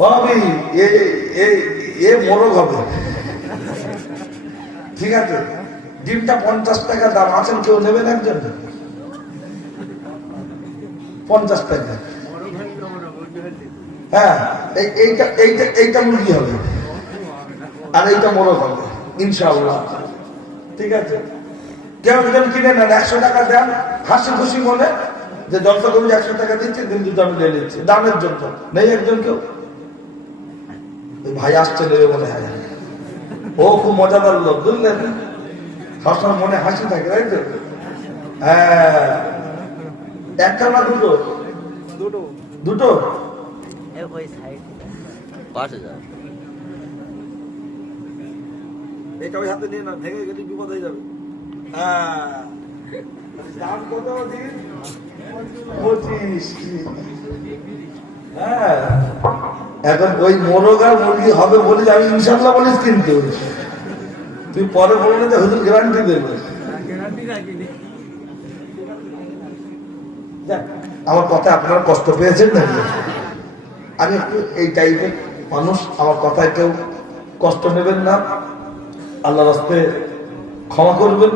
ভাবি এ মোরগ হবে। ঠিক আছে, ডিমটা 50 টাকা দাম, আছেন কেউ নেবেন একজন? 50 টাকা। হ্যাঁ, এইটা মুরগি হবে আর এইটা মোরগ হবে ইনশাআল্লাহ। ঠিক আছে, কেউ একজন কিনে নেন, 100 টাকা দেন, হাসি খুশি মনে যে দর্শক 100 টাকা দিচ্ছে, দিন দুটো আমি নিয়ে নিচ্ছি দামের জন্য। নেই একজন কেউ? ভাই আসছে নেবে মনে হয়, ও খুব মজাদার লোক, বুঝলেন? সবসময় মনে হাসি থাকে, তাই তো? হ্যাঁ, একটা না দুটো? দুটো। এটা ওই হাতে নিয়ে না, ভেঙে গেলে বিপদ হয়ে যাবে। হ্যাঁ, দাম কত দিন? 25। হ্যাঁ, এখন ওই মোরগ আর মুরগি হবে বলিস, আমি ইনশাল্লাহ বলিস, কিন্তু তুই পরে বললে যে হুজুর গ্যারান্টি দেবে। আমার কথা আপনারা কষ্ট পেয়েছেন না? আমি একটু এই টাইপের মানুষ, আমার কথায় কেউ কষ্ট নেবেন না, আল্লাহর রাস্তায় ক্ষমা করবেন।